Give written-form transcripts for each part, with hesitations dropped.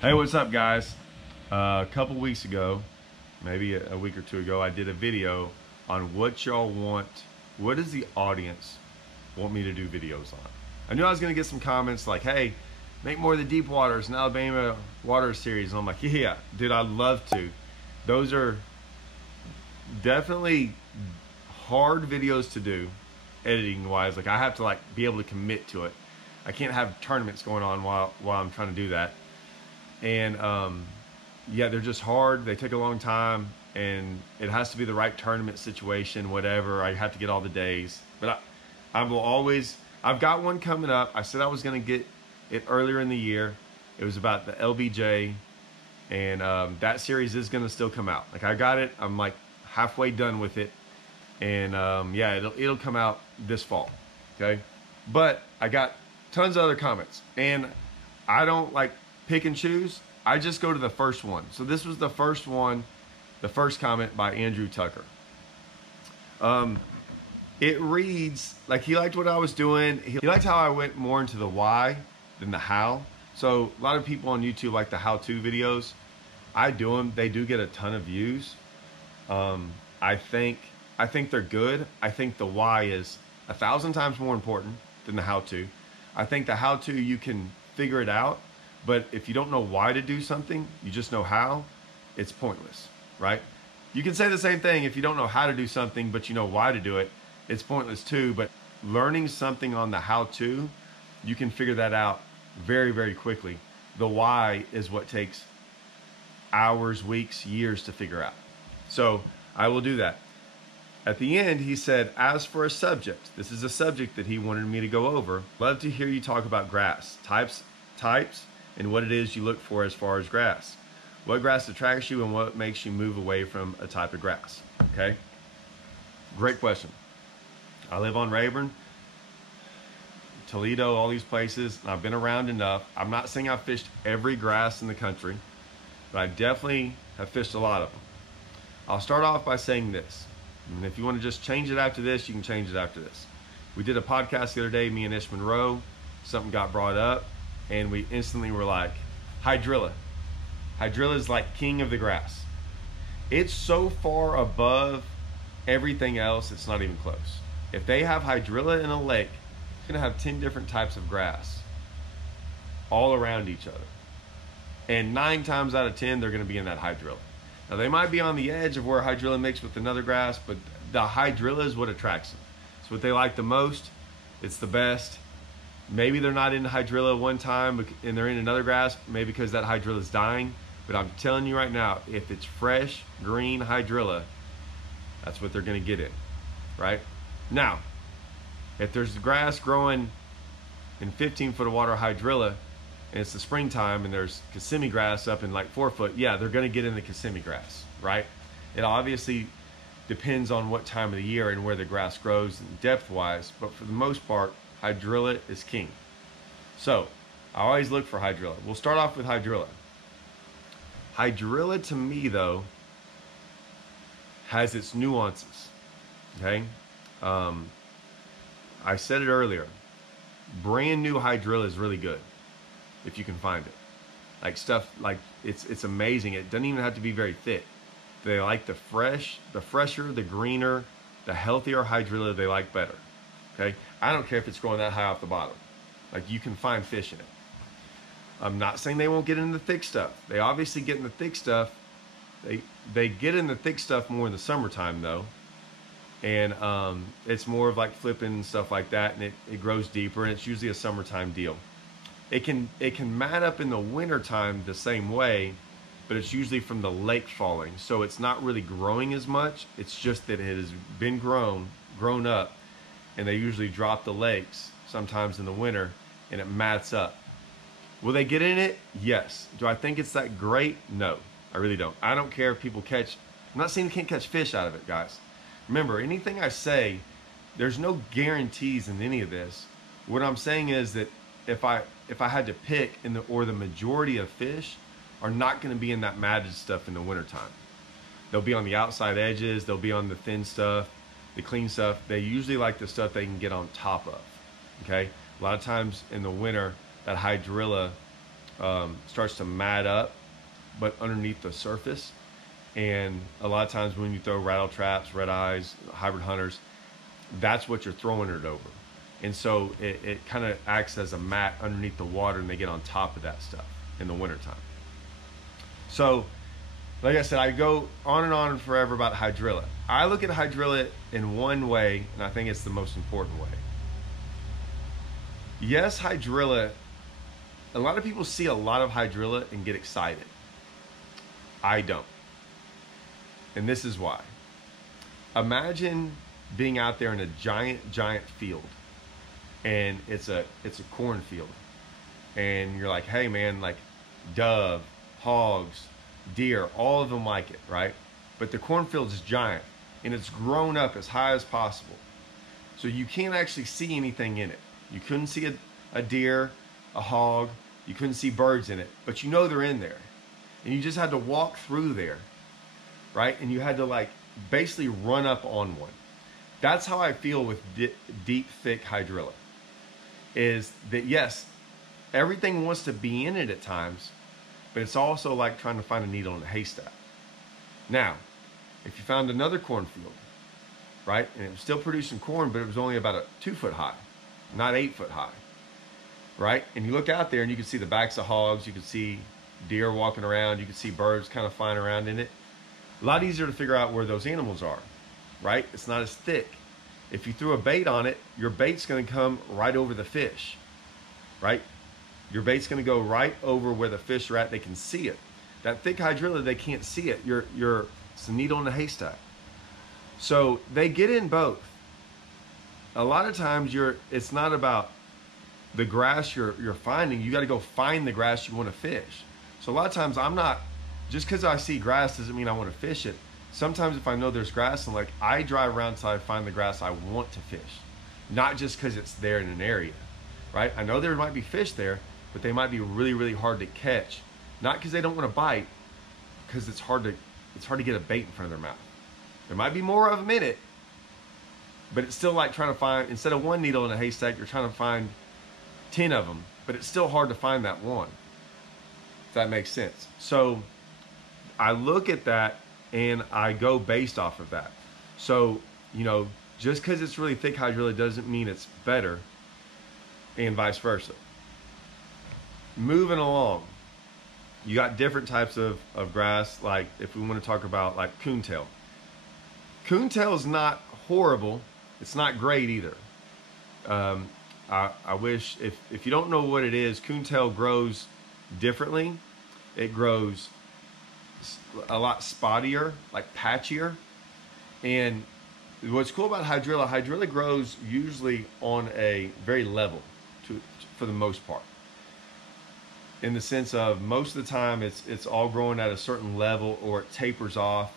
Hey, what's up, guys? A couple weeks ago, maybe a week or two ago, I did a video on what y'all want. What does the audience want me to do videos on? I knew I was gonna get some comments like, hey, make more of the deep waters and Alabama water series. And I'm like, yeah, dude, I'd love to. Those are definitely hard videos to do, editing wise. Like, I have to like be able to commit to it. I can't have tournaments going on while I'm trying to do that. And yeah, they're just hard. They take a long time, and it has to be the right tournament situation, whatever. I have to get all the days, but I will always, I've got one coming up. I said I was going to get it earlier in the year. It was about the LBJ, and that series is going to still come out. Like, I got it. I'm like halfway done with it. And yeah, it'll come out this fall. Okay. But I got tons of other comments, and I don't like pick and choose. I just go to the first one. So this was the first one, the first comment by Andrew Tucker. It reads like he liked what I was doing. He liked how I went more into the why than the how. So a lot of people on YouTube like the how-to videos. I do them. They do get a ton of views. I think they're good. I think the why is 1,000 times more important than the how-to. I think the how-to, you can figure it out. But if you don't know why to do something, you just know how, it's pointless, right? You can say the same thing if you don't know how to do something, but you know why to do it, it's pointless too. But learning something on the how-to, you can figure that out very, very quickly. The why is what takes hours, weeks, years to figure out. So I will do that. At the end, he said, as for a subject, this is a subject that he wanted me to go over. Love to hear you talk about grass, types, and what it is you look for as far as grass. What grass attracts you and what makes you move away from a type of grass, okay? Great question. I live on Rayburn, Toledo, all these places, and I've been around enough. I'm not saying I've fished every grass in the country, but I definitely have fished a lot of them. I'll start off by saying this, and if you want to just change it after this, you can change it after this. We did a podcast the other day, me and Ish Monroe. Something got brought up, and we instantly were like, Hydrailla. Hydrailla is like king of the grass. It's so far above everything else, it's not even close. If they have Hydrailla in a lake, you're gonna have 10 different types of grass all around each other. And 9 times out of 10, they're gonna be in that Hydrailla. Now, they might be on the edge of where Hydrailla mixed with another grass, but the Hydrailla is what attracts them. It's what they like the most. It's the best. Maybe they're not in Hydrailla one time and they're in another grass, maybe because that Hydrailla is dying. But I'm telling you right now, if it's fresh, green Hydrailla, that's what they're gonna get in, right? Now, if there's grass growing in 15 foot of water Hydrailla, and it's the springtime and there's Kissimmee grass up in like 4 foot, yeah, they're gonna get in the Kissimmee grass, right? It obviously depends on what time of the year and where the grass grows and depth-wise, but for the most part, Hydrailla is king. So I always look for Hydrailla. We'll start off with Hydrailla. Hydrailla, to me though, has its nuances, okay? I said it earlier, brand new Hydrailla is really good if you can find it. Like stuff, like it's amazing. It doesn't even have to be very thick. They like the fresher, the greener, the healthier Hydrailla they like better. Okay, I don't care if it's growing that high off the bottom. Like, you can find fish in it. I'm not saying they won't get in the thick stuff. They obviously get in the thick stuff. They get in the thick stuff more in the summertime though. And it's more of like flipping and stuff like that, and it grows deeper, and it's usually a summertime deal. It can mat up in the wintertime the same way, but it's usually from the lake falling. So it's not really growing as much. It's just that it has been grown up. And they usually drop the lakes sometimes in the winter, and it mats up. Will they get in it? Yes. Do I think it's that great? No, I really don't. I don't care if people catch, I'm not saying you can't catch fish out of it, guys. Remember, anything I say, there's no guarantees in any of this. What I'm saying is that if I had to pick, or the majority of fish are not gonna be in that matted stuff in the wintertime. They'll be on the outside edges, they'll be on the thin stuff, the clean stuff. They usually like the stuff they can get on top of, okay? A lot of times in the winter, that Hydrailla starts to mat up, but underneath the surface. And a lot of times when you throw rattle traps, red eyes, hybrid hunters, that's what you're throwing it over. And so it kind of acts as a mat underneath the water, and they get on top of that stuff in the wintertime. So, like I said, I go on and forever about hydrilla. I look at hydrilla in one way, and I think it's the most important way. Yes, hydrilla, a lot of people see a lot of hydrilla and get excited. I don't. And this is why. Imagine being out there in a giant field, and it's a cornfield, and you're like, hey man, like dove, hogs, deer, all of them like it, right? But the cornfield is giant, and it's grown up as high as possible, so you can't actually see anything in it. You couldn't see a deer, a hog, you couldn't see birds in it, but you know they're in there, and you just had to walk through there, right? And you had to like basically run up on one. That's how I feel with deep, thick hydrilla, is that yes, everything wants to be in it at times, but it's also like trying to find a needle in a haystack. Now, if you found another cornfield, right, and it was still producing corn, but it was only about 2 foot high, not 8 foot high, right? And you look out there and you can see the backs of hogs, you can see deer walking around, you can see birds kind of flying around in it. A lot easier to figure out where those animals are, right? It's not as thick. If you threw a bait on it, your bait's going to come right over the fish, right? Your bait's going to go right over where the fish are at. They can see it. That thick hydrilla, they can't see it. It's a needle in a haystack. So they get in both. A lot of times it's not about the grass you're finding. You got to go find the grass you want to fish. So a lot of times just because I see grass doesn't mean I want to fish it. Sometimes if I know there's grass, I drive around until I find the grass I want to fish. Not just because it's there in an area, right? I know there might be fish there, but they might be really, really hard to catch. Not because they don't want to bite, because it's hard to get a bait in front of their mouth. There might be more of them in it, but it's still like trying to find, instead of one needle in a haystack, you're trying to find 10 of them, but it's still hard to find that one, if that makes sense. So I look at that and I go based off of that. So, just because it's really thick hydrilla doesn't mean it's better, and vice versa. Moving along, you got different types of grass, like if we want to talk about like coontail. Coontail is not horrible, it's not great either. I wish, if you don't know what it is, coontail grows differently. It grows a lot spottier, like patchier. And what's cool about hydrilla grows usually on a very level for the most part. In the sense of most of the time it's all growing at a certain level, or it tapers off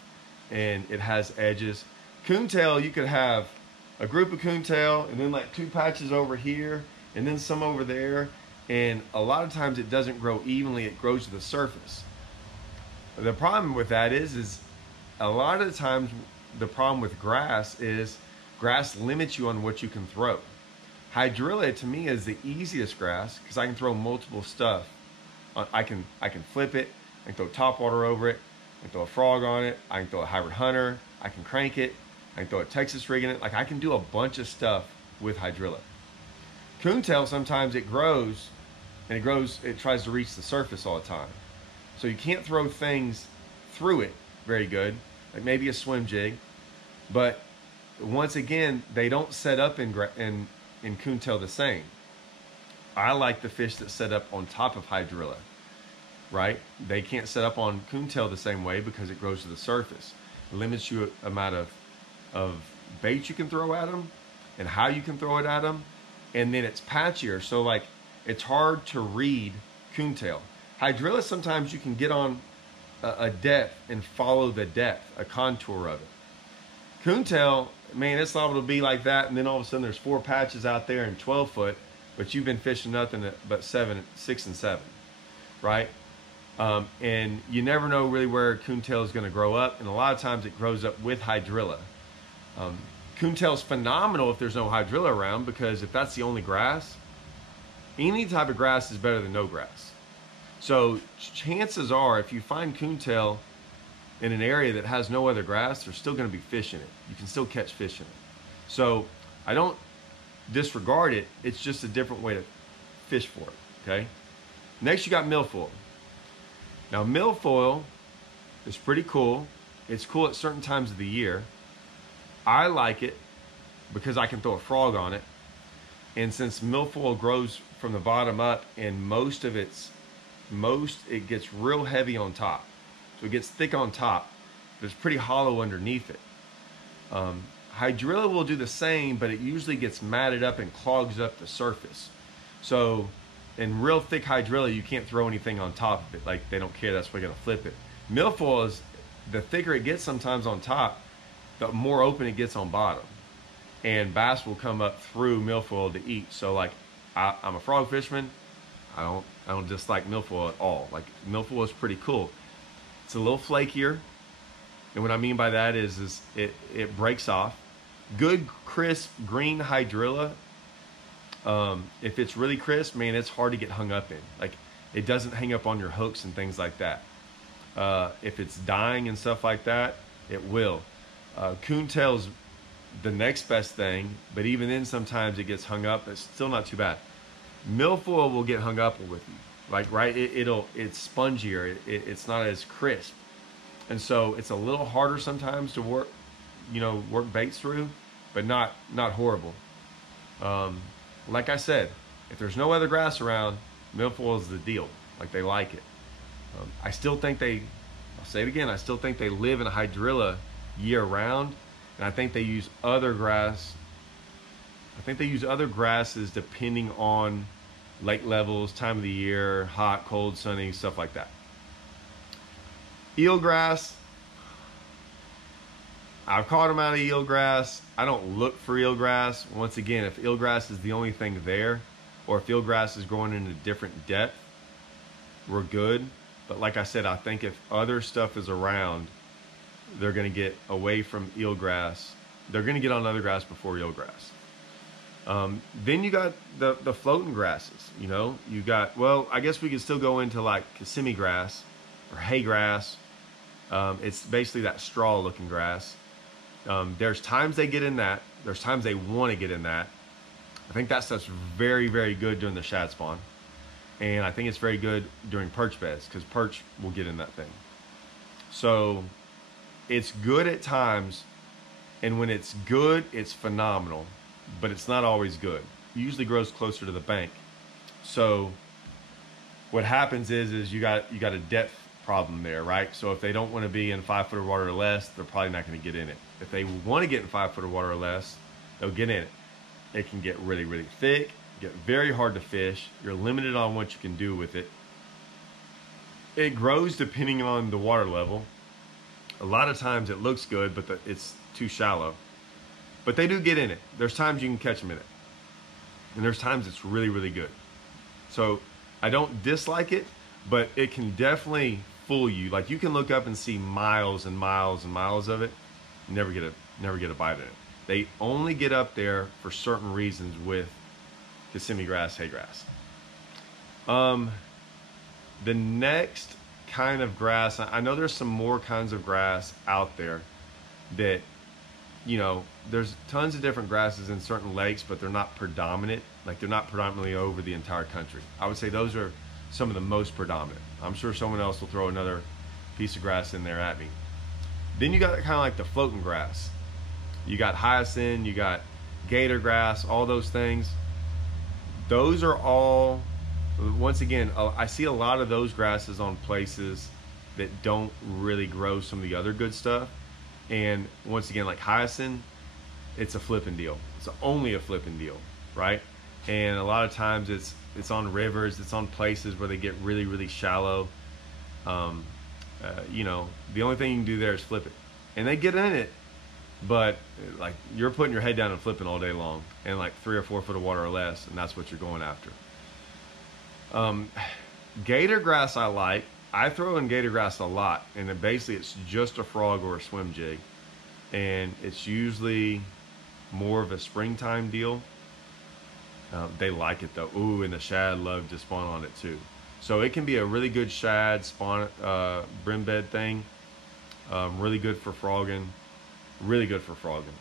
and it has edges. Coontail, you could have a group of coontail and then like 2 patches over here and then some over there, and a lot of times it doesn't grow evenly, it grows to the surface. The problem with that is a lot of the times the problem with grass is grass limits you on what you can throw. Hydrilla to me is the easiest grass because I can throw multiple stuff. I can flip it, I can throw topwater over it, I can throw a frog on it, I can throw a hybrid hunter, I can crank it, I can throw a Texas rig in it. Like I can do a bunch of stuff with hydrilla. Coontail, sometimes it grows and it tries to reach the surface all the time. So you can't throw things through it very good, like maybe a swim jig. But once again, they don't set up in coontail the same. I like the fish that set up on top of hydrilla, right? They can't set up on coontail the same way because it grows to the surface. It limits you amount of bait you can throw at them and how you can throw it at them. And then it's patchier, so like it's hard to read coontail. Hydrilla, sometimes you can get on a depth and follow the depth, a contour of it. Coontail, man, it's liable to be like that, and then all of a sudden there's 4 patches out there in 12 foot, but you've been fishing nothing but 6 and 7, right? And you never know really where coontail is going to grow up, and a lot of times it grows up with hydrilla. Coontail is phenomenal if there's no hydrilla around, because if that's the only grass, any type of grass is better than no grass. So chances are, if you find coontail in an area that has no other grass, there's still going to be fish in it. You can still catch fish in it. So I don't disregard it. It's just a different way to fish for it. Okay. Next, you got milfoil. Now, milfoil is pretty cool. It's cool at certain times of the year. I like it because I can throw a frog on it. And since milfoil grows from the bottom up, and it gets real heavy on top. So it gets thick on top, but it's pretty hollow underneath it. Hydrailla will do the same, but it usually gets matted up and clogs up the surface. So in real thick hydrailla, you can't throw anything on top of it. Like, they don't care, that's why you gotta flip it. Milfoil is, the thicker it gets sometimes on top, the more open it gets on bottom. And bass will come up through milfoil to eat. So like, I'm a frog fisherman. I don't dislike milfoil at all. Like, milfoil is pretty cool. It's a little flakier. And what I mean by that is it breaks off. Good crisp green hydrailla, if it's really crisp, man, it's hard to get hung up in. Like, it doesn't hang up on your hooks and things like that. If it's dying and stuff like that, it will. Coontail's the next best thing, but even then sometimes it gets hung up. It's still not too bad. Milfoil will get hung up with you. Like, right, it's spongier. It's not as crisp. And so it's a little harder sometimes to work baits through, but not horrible. Like I said, if there's no other grass around, milfoil is the deal. Like, they like it. I still think I'll say it again, I still think they live in a hydrailla year round, and I think they use other grass. I think they use other grasses depending on lake levels, time of the year, hot, cold, sunny, stuff like that. Eelgrass, I've caught them out of eelgrass. I don't look for eelgrass. Once again, if eelgrass is the only thing there, or if eelgrass is growing in a different depth, we're good. But like I said, I think if other stuff is around, they're going to get away from eelgrass. They're going to get on other grass before eelgrass. Then you got the floating grasses. You got, well, I guess we could still go into like Kissimmee grass or hay grass. It's basically that straw looking grass. There's times they get in that. There's times they want to get in that. I think that stuff's very, very good during the shad spawn. And I think it's very good during perch beds, because perch will get in that thing. So it's good at times, and when it's good, it's phenomenal, but it's not always good. It usually grows closer to the bank. So what happens is you got a depth problem there, right? So if they don't want to be in 5 foot of water or less, they're probably not going to get in it. If they want to get in 5 foot of water or less, they'll get in it. It can get really, really thick, get very hard to fish. You're limited on what you can do with it. It grows depending on the water level. A lot of times it looks good, but it's too shallow. But they do get in it. There's times you can catch them in it. And there's times it's really, really good. So I don't dislike it, but it can definitely fool you. Like, you can look up and see miles and miles and miles of it, never get a bite in it. They only get up there for certain reasons with Kissimmee grass, hay grass. The next kind of grass, I know there's some more kinds of grass out there that, there's tons of different grasses in certain lakes, but they're not predominant. Like, they're not predominantly over the entire country. I would say those are some of the most predominant. I'm sure someone else will throw another piece of grass in there at me. Then you got kind of like the floating grass. You got hyacinth, you got gator grass, all those things. Those are all, once again, I see a lot of those grasses on places that don't really grow some of the other good stuff. And once again, like hyacinth, it's a flipping deal. It's only a flipping deal, right? And a lot of times it's on rivers, it's on places where they get really, really shallow. The only thing you can do there is flip it. And they get in it, but like, you're putting your head down and flipping all day long, and like 3 or 4 foot of water or less, and that's what you're going after. Gator grass I like. I throw in gator grass a lot, and then basically it's just a frog or a swim jig, and it's usually more of a springtime deal. They like it though. Ooh, and the shad love to spawn on it too. So it can be a really good shad spawn brim bed thing. Really good for frogging. Really good for frogging.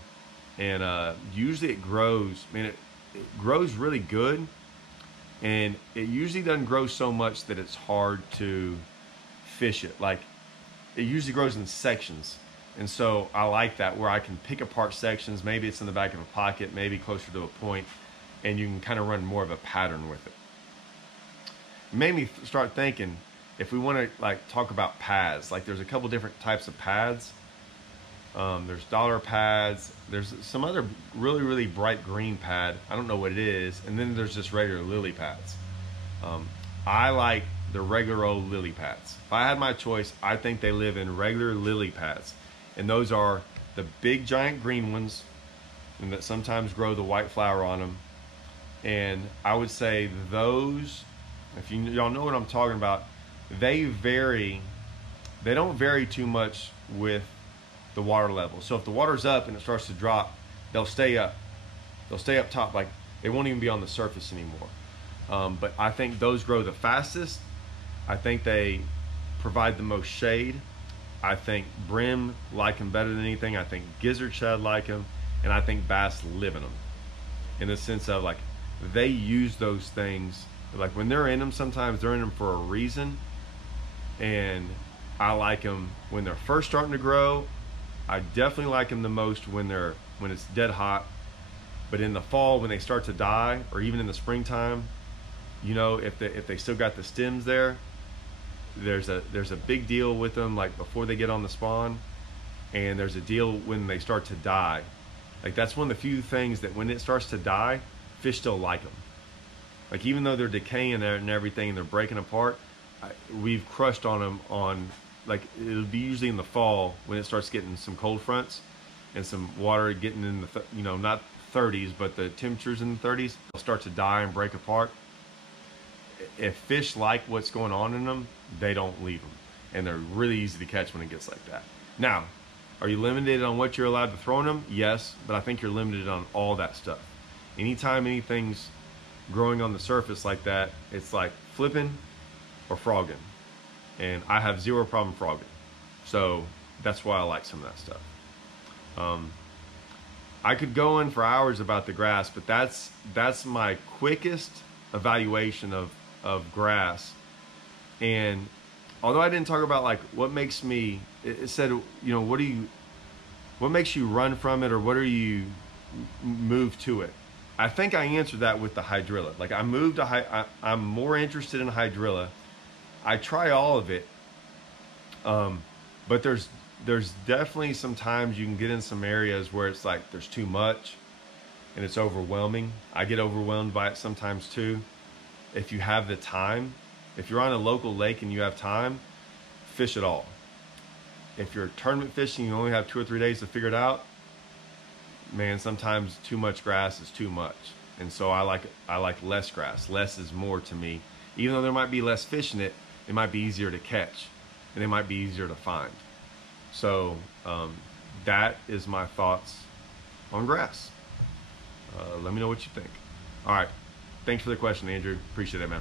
And usually it grows. I mean, it grows really good. And it usually doesn't grow so much that it's hard to fish it. Like, it usually grows in sections. And so I like that, where I can pick apart sections. Maybe it's in the back of a pocket, maybe closer to a point, and you can kind of run more of a pattern with it. It made me start thinking, if we want to like talk about pads, like there's a couple different types of pads. There's dollar pads. There's some other really bright green pad. I don't know what it is. And then there's just regular lily pads. I like the regular old lily pads. If I had my choice, I think they live in regular lily pads. And those are the big giant green ones, and that sometimes grow the white flower on them. And I would say those, if y'all know what I'm talking about, they don't vary too much with the water level. So if the water's up and it starts to drop, they'll stay up. They'll stay up top, like they won't even be on the surface anymore. But I think those grow the fastest. I think they provide the most shade. I think brim like them better than anything. I think gizzard shad like them, and I think bass live in them. In the sense of like, they use those things, like when they're in them, sometimes they're in them for a reason. And I like them when they're first starting to grow. I definitely like them the most when it's dead hot. But in the fall, when they start to die, or even in the springtime, you know, if they still got the stems there, there's a big deal with them, like before they get on the spawn, and there's a deal when they start to die. Like, that's one of the few things that when it starts to die, fish still like them. Like, even though they're decaying and everything and they're breaking apart, we've crushed on them on, like, it'll be usually in the fall when it starts getting some cold fronts and some water getting in the, you know, not 30s, but the temperatures in the 30s, they'll start to die and break apart. If fish like what's going on in them, they don't leave them. And they're really easy to catch when it gets like that. Now, are you limited on what you're allowed to throw in them? Yes, but I think you're limited on all that stuff. Anytime anything's growing on the surface like that, it's like flipping or frogging. And I have zero problem frogging. So that's why I like some of that stuff. I could go in for hours about the grass, but that's my quickest evaluation of grass. And although I didn't talk about like what makes me, it said, you know, what makes you run from it, or what are you move to it? I think I answered that with the hydrilla. Like, I'm more interested in hydrilla. I try all of it, but there's definitely some times you can get in some areas where it's like there's too much and it's overwhelming. I get overwhelmed by it sometimes too. If you have the time, if you're on a local lake and you have time, fish it all. If you're tournament fishing, you only have 2 or 3 days to figure it out, man, sometimes too much grass is too much. And so I like less grass. Less is more to me. Even though there might be less fish in it, it might be easier to catch and it might be easier to find. So that is my thoughts on grass. Let me know what you think. All right. Thanks for the question, Andrew. Appreciate it, man.